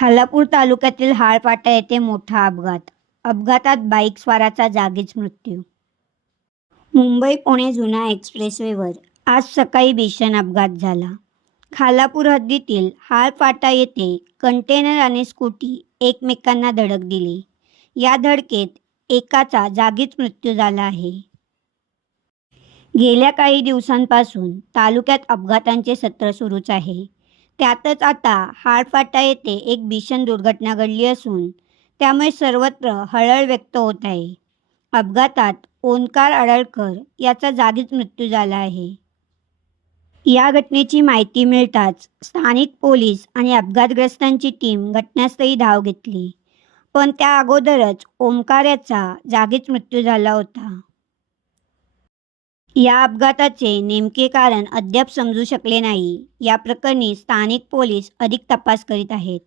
खालापूर तालुक्यातील हाळपाटा येथे मोठा अपघात. अपघातात बाईक स्वाराचा जागीच मृत्यू. मुंबई पुणे जुना एक्सप्रेसवेवर आज सकाळी भीषण अपघात झाला. खालापूर हद्दीतील हाळपाटा येथे कंटेनर आणि स्कूटी एकमेकांना धडक दिली. या धडकेत एकाचा जागीच मृत्यू झाला आहे. गेल्या काही दिवसांपासून तालुक्यात अपघातांचे सत्र सुरूच आहे. त्यातच आता हाडफाटा येथे एक भीषण दुर्घटना घडली असून त्यामुळे सर्वत्र हळहळ व्यक्त होत आहे. अपघातात ओंकार अडळकर याचा जागीच मृत्यू झाला आहे. या घटनेची माहिती मिळताच स्थानिक पोलीस आणि अपघातग्रस्तांची टीम घटनास्थळी धाव घेतली. पण त्या अगोदरच ओंकार याचा जागीच मृत्यू झाला होता. या अपघाताचे नेमके कारण अद्याप समजू शकले नाही. या प्रकरणी स्थानिक पोलीस अधिक तपास करीत आहेत.